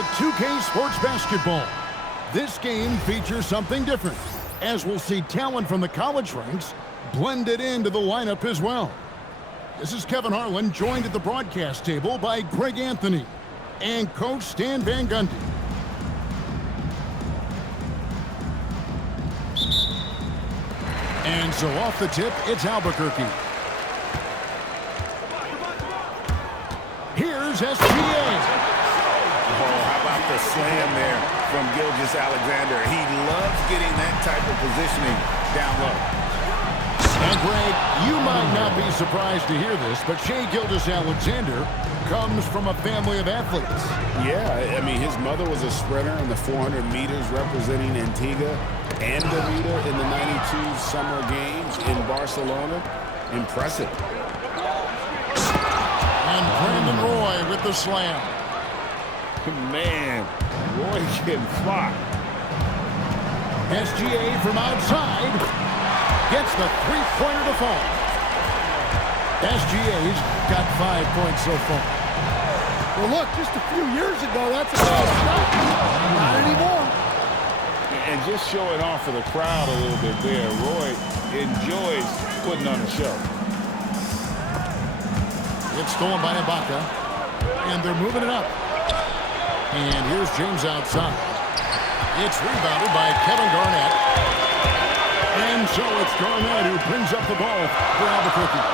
With 2K Sports Basketball, this game features something different, as we'll see talent from the college ranks blended into the lineup as well. This is Kevin Harlan, joined at the broadcast table by Greg Anthony and Coach Stan Van Gundy. And so off the tip, it's Albuquerque. Here's SGA. Oh, how about the slam there from Gilgeous-Alexander? He loves getting that type of positioning down low. And Greg, you might not be surprised to hear this, but Shai Gilgeous-Alexander comes from a family of athletes. Yeah, I mean, his mother was a sprinter in the 400 meters representing Antigua and Bermuda in the 92 Summer Games in Barcelona. Impressive. And Brandon Roy with the slam. Man, Roy can fly. SGA from outside gets the three-pointer to fall. SGA's got 5 points so far. Well, look, just a few years ago, that's a bad shot. Not anymore. And just showing off for the crowd a little bit there. Roy enjoys putting on a show. It's stolen by Ibaka, and they're moving it up. And here's James outside. It's rebounded by Kevin Garnett. And so it's Garnett who brings up the ball for Albuquerque.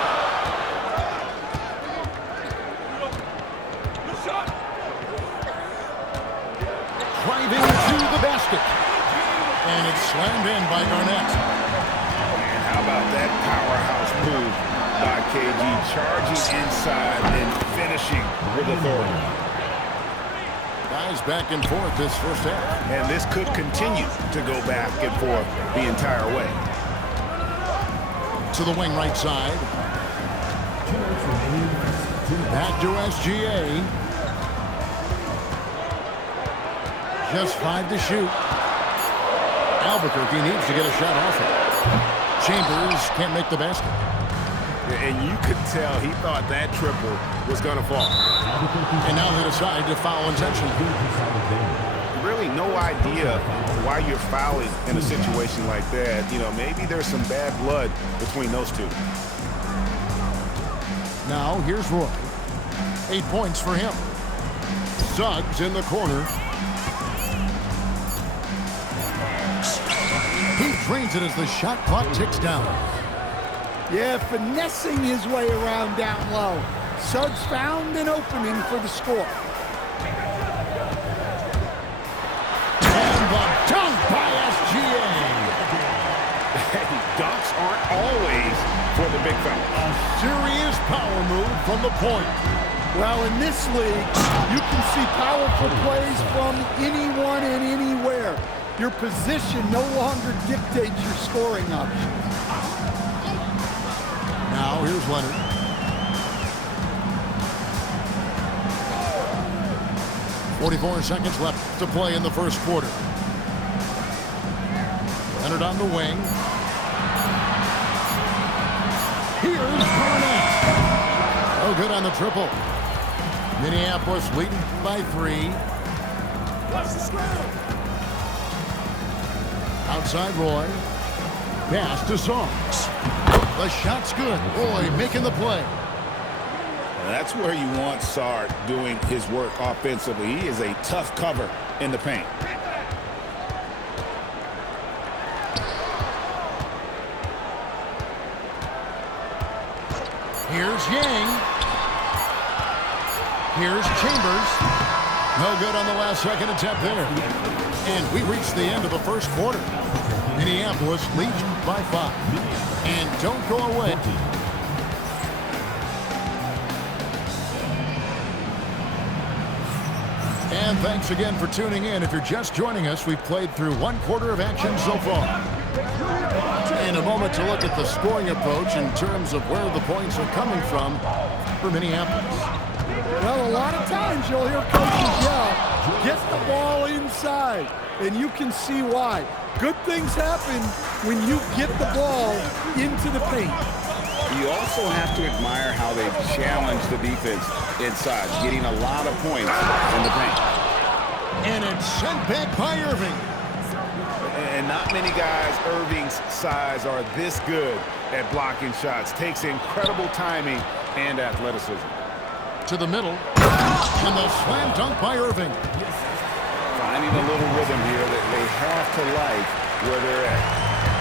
Driving to the basket. And it's slammed in by Garnett. And how about that powerhouse move by KG, charging inside and finishing with authority. Guys back and forth this first half. And this could continue to go back and forth the entire way. To the wing right side. Back to SGA. Just 5 to shoot. Albuquerque needs to get a shot off it. Chambers can't make the basket. And you could tell he thought that triple was going to fall. And now they decide to foul intentionally. Really no idea why you're fouling in a situation like that. You know, maybe there's some bad blood between those two. Now here's Roy. 8 points for him. Suggs in the corner. He drains it as the shot clock ticks down. Yeah, finessing his way around down low. Suggs found an opening for the score. And the dunk by SGA. Dunks aren't always for the big fella. A serious power move from the point. Well, in this league, you can see powerful plays from anyone and anywhere. Your position no longer dictates your scoring options. Now here's Leonard. .44 seconds left to play in the first quarter. Leonard on the wing. Here's Garnett. Oh, good on the triple. Minneapolis leading by 3. Outside Roy. Pass to Suggs. The shot's good. Roy making the play. That's where you want Sard doing his work offensively. He is a tough cover in the paint. Here's Yang. Here's Chambers. No good on the last second attempt there. And we reach the end of the first quarter. Minneapolis leads by 5. And don't go away. And thanks again for tuning in. If you're just joining us, we've played through 1 quarter of action so far. In a moment to look at the scoring approach in terms of where the points are coming from for Minneapolis. Well, a lot of times you'll hear coaches yell, get the ball inside, and you can see why. Good things happen when you get the ball into the paint. You also have to admire how they've challenged the defense inside, getting a lot of points in the paint. And it's sent back by Irving. And not many guys Irving's size are this good at blocking shots. Takes incredible timing and athleticism. To the middle. And the slam dunk by Irving. Finding a little rhythm here that they have to like where they're at.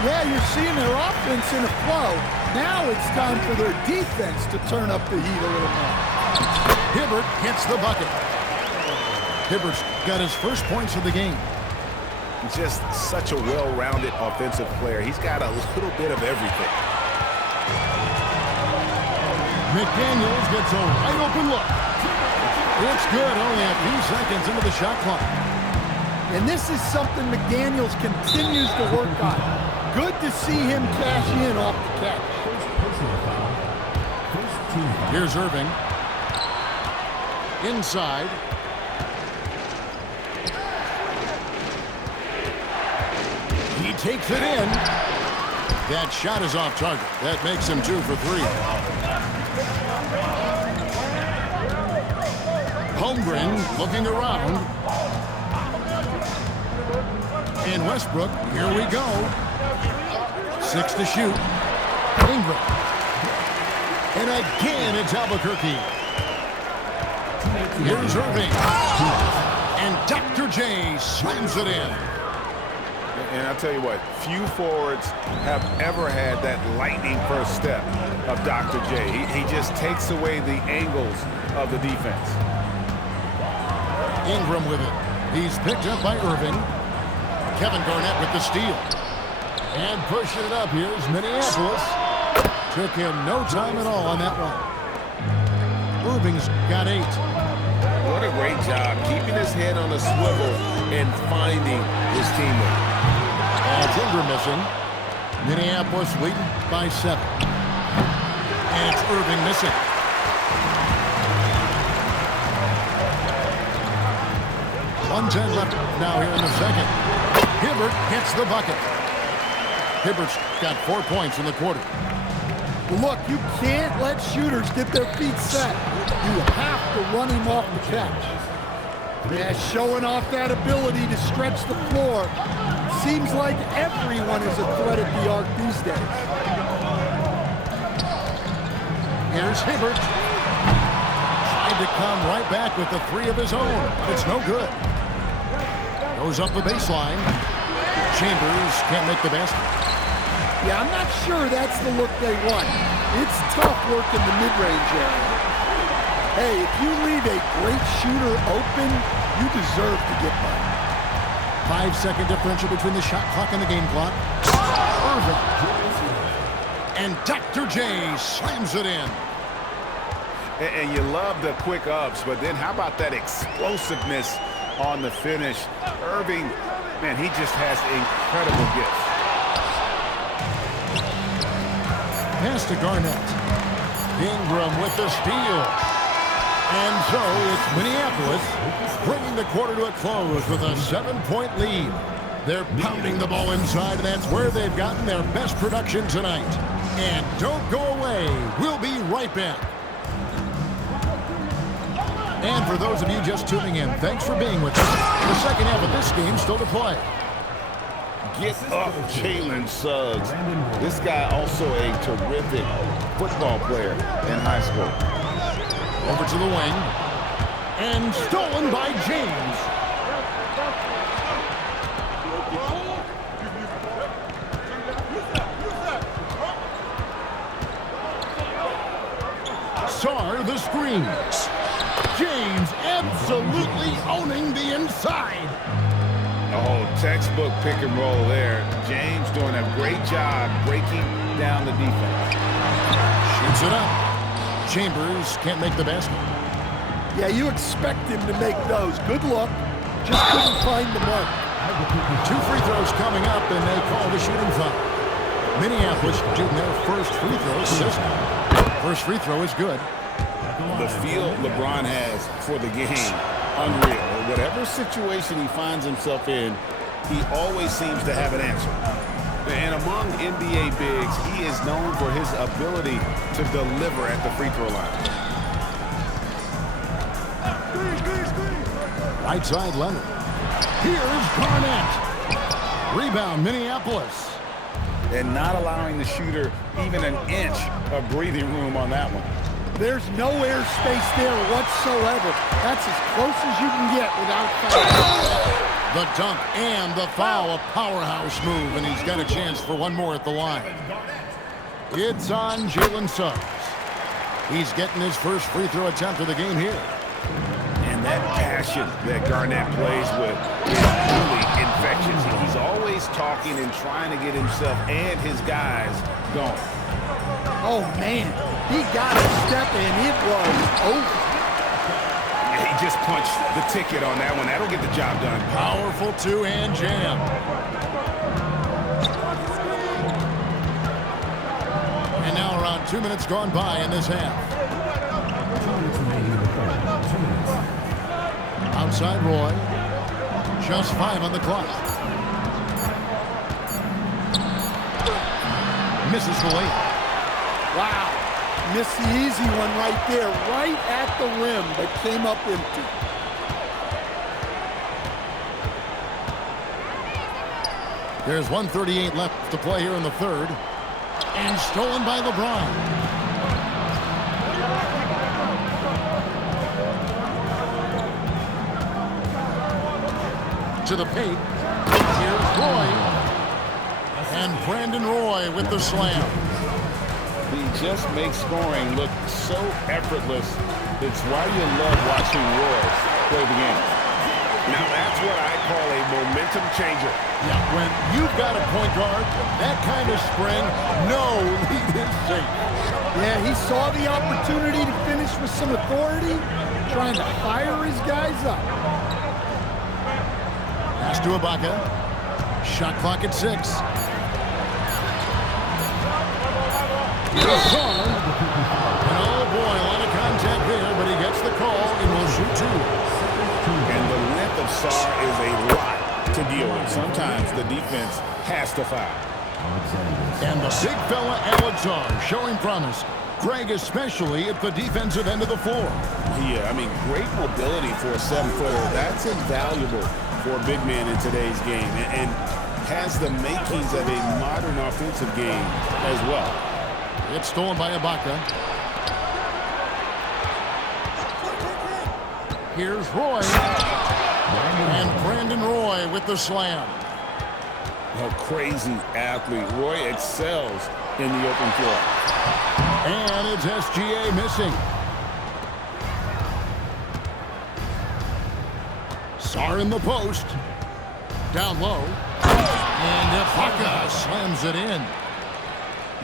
Yeah, you're seeing their offense in a flow. Now it's time for their defense to turn up the heat a little more. Hibbert hits the bucket. Hibbert's got his first points of the game. Just such a well-rounded offensive player. He's got a little bit of everything. McDaniels gets a wide open look. It's good, only a few seconds into the shot clock. And this is something McDaniels continues to work on. Good to see him cash in off the catch. Here's Irving. Inside. He takes it in. That shot is off target. That makes him 2 for 3. Holmgren looking around. And Westbrook, here we go. 6 to shoot. Ingram. And again, it's Albuquerque. Here's Irving. And Dr. J slams it in. And I'll tell you what, few forwards have ever had that lightning first step of Dr. J. He just takes away the angles of the defense. Ingram with it. He's picked up by Irving. Kevin Garnett with the steal. And pushing it up, here's Minneapolis. Took him no time at all on that one. Irving's got 8. What a great job keeping his head on a swivel and finding his teammate. That's Ingram missing. Minneapolis leading by 7. And it's Irving missing. .110 left now here in the second. Hibbert hits the bucket. Hibbert's got 4 points in the quarter. Look, you can't let shooters get their feet set. You have to run him off the catch. Yeah, showing off that ability to stretch the floor. Seems like everyone is a threat at the arc these days. Here's Hibbert. Tried to come right back with the 3 of his own. It's no good. Goes up the baseline. Chambers can't make the basket. Yeah, I'm not sure that's the look they want. It's tough work in the mid-range area. Hey, if you leave a great shooter open, you deserve to get by. 5-second differential between the shot clock and the game clock. Irving. And Dr. J slams it in. And you love the quick ups, but then how about that explosiveness on the finish? Irving, man, he just has incredible gifts. Pass to Garnett. Ingram with the steal. And so it's Minneapolis bringing the quarter to a close with a 7-point lead. They're pounding the ball inside, and that's where they've gotten their best production tonight. And don't go away. We'll be right back. And for those of you just tuning in, thanks for being with us. The second half of this game still to play. Get up, Jalen Suggs. This guy also a terrific football player in high school. Over to the wing. And stolen by James. Sarr the screen. James absolutely owning the inside. Oh, textbook pick and roll there. James doing a great job breaking down the defense. Shoots it up. Chambers can't make the basket. Yeah, you expect him to make those. Good luck. Just couldn't find the mark. 2 free throws coming up, and they call the shooting foul. Minneapolis shooting their first free throw. First free throw is good. The feel LeBron has for the game, unreal. Whatever situation he finds himself in, he always seems to have an answer. And among NBA bigs, he is known for his ability to deliver at the free throw line. Right side, Leonard. Here's Garnett. Rebound, Minneapolis. And not allowing the shooter even an inch of breathing room on that one. There's no air space there whatsoever. That's as close as you can get without foul. The dunk and the foul, a powerhouse move, and he's got a chance for one more at the line. It's on Jalen Suggs. He's getting his first free throw attempt of the game here. And that passion that Garnett plays with is really infectious. He's always talking and trying to get himself and his guys going. Oh, man. He got a step, and it was over. He just punched the ticket on that one. That'll get the job done. Powerful two-hand jam. And now around 2 minutes gone by in this half. Outside Roy. Just 5 on the clock. Misses the layup. Wow. Missed the easy one right there, right at the rim, but came up empty. There's 1:38 left to play here in the third. And stolen by LeBron. To the paint. Here's Roy. And Brandon Roy with the slam. He just makes scoring look so effortless. It's why you love watching Roy play the game. Now that's what I call a momentum changer. Yeah, when you've got a point guard, that kind of spring, no lead is safe. Yeah, he saw the opportunity to finish with some authority, trying to fire his guys up. Pass to Ibaka. Shot clock at 6. And oh boy, a lot of contact there, but he gets the call and will shoot 2. And the length of Sarr is a lot to deal with. Sometimes the defense has to foul. And the big fella Alex Sarr showing promise. Greg especially at the defensive end of the floor. Yeah, I mean, great mobility for a 7-footer. That's invaluable for a big man in today's game, and has the makings of a modern offensive game as well. It's stolen by Ibaka. Here's Roy. And Brandon Roy with the slam. A crazy athlete. Roy excels in the open floor. And it's SGA missing. Sarr in the post. Down low. And Ibaka slams it in.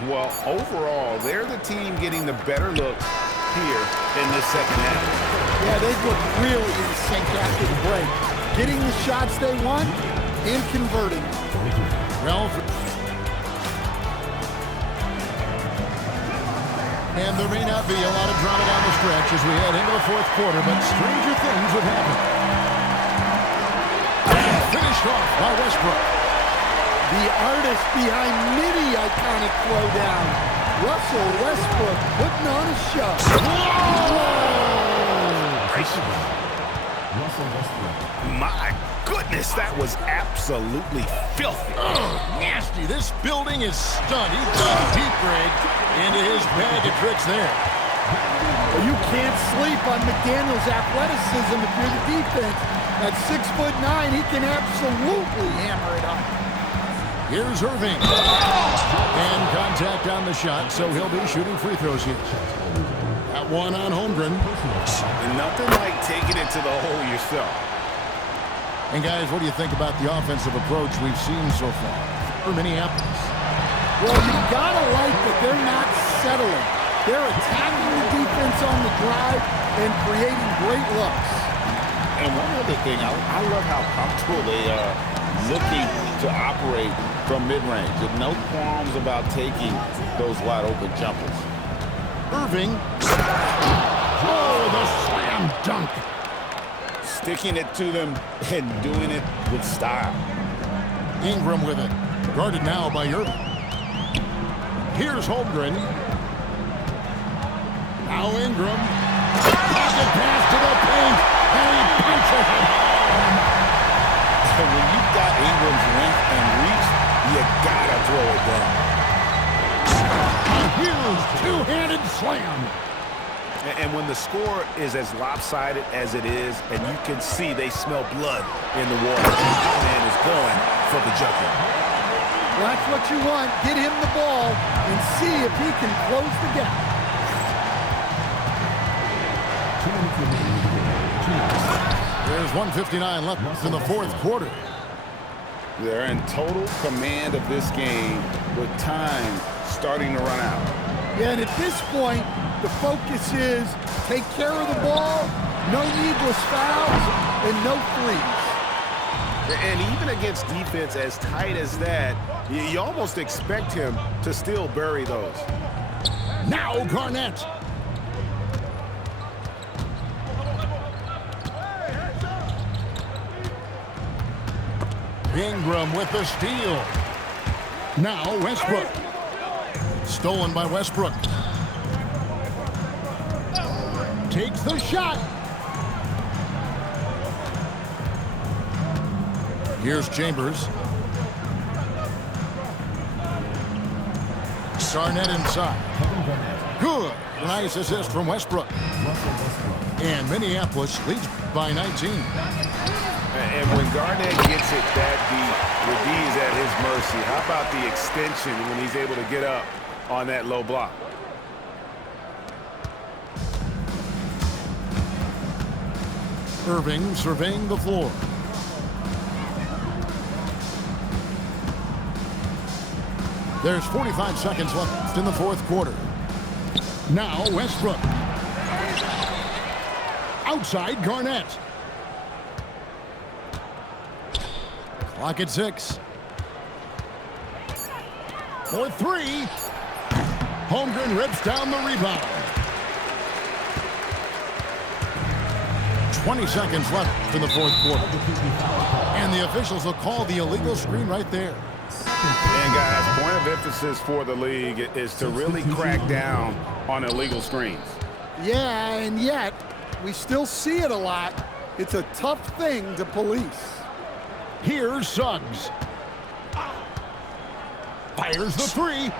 Well, overall, they're the team getting the better looks here in this second half. Yeah, they've looked really in sync after the break. Getting the shots they want and converting. And there may not be a lot of drama down the stretch as we head into the fourth quarter, but stranger things have happened. And finished off by Westbrook. The artist behind many iconic throwdown. Russell Westbrook putting on a show. My goodness, that was absolutely filthy. Oh, nasty. This building is stunned. He's done deep, Greg, into his bag of tricks there. Well, you can't sleep on McDaniel's athleticism if you're the defense. At 6'9", he can absolutely hammer it up. Here's Irving. And contact on the shot, so he'll be shooting free throws here. That one on Holmgren. And nothing like taking it to the hole yourself. And guys, what do you think about the offensive approach we've seen so far for Minneapolis? Well, you gotta like that they're not settling. They're attacking the defense on the drive and creating great looks. And one other thing, I love how comfortable they are looking to operate from mid-range. And no qualms about taking those wide-open jumpers. Irving. Oh, the slam dunk. Sticking it to them and doing it with style. Ingram with it. Guarded now by Irving. Here's Holmgren. Now Ingram. Pocket pass to the paint. And he punches it home. You gotta throw it down. A huge two-handed slam. And when the score is as lopsided as it is, and you can see they smell blood in the water, that man is going for the jugular. Well, that's what you want. Get him the ball and see if he can close the gap. There's 1:59 left in the fourth quarter. They're in total command of this game with time starting to run out. Yeah, and at this point, the focus is take care of the ball, no needless fouls, and no threes. And even against defense as tight as that, you almost expect him to still bury those. Now Garnett. Ingram with the steal. Now Westbrook. Stolen by Westbrook. Takes the shot. Here's Chambers. Garnett inside. Good. Nice assist from Westbrook. And Minneapolis leads by 19. And when Garnett gets it that deep, the D is at his mercy. How about the extension when he's able to get up on that low block? Irving surveying the floor. There's 45 seconds left in the fourth quarter. Now Westbrook. Outside Garnett. Clock at 6. For 3. Holmgren rips down the rebound. 20 seconds left in the fourth quarter. And the officials will call the illegal screen right there. And guys, point of emphasis for the league is to really crack down on illegal screens. Yeah, and yet we still see it a lot. It's a tough thing to police. Here's Suggs. Fires the 3.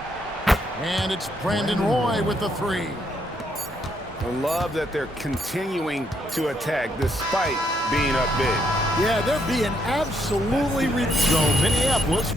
And it's Brandon Roy with the 3. I love that they're continuing to attack despite being up big. Yeah, they're being absolutely ridiculous. So Minneapolis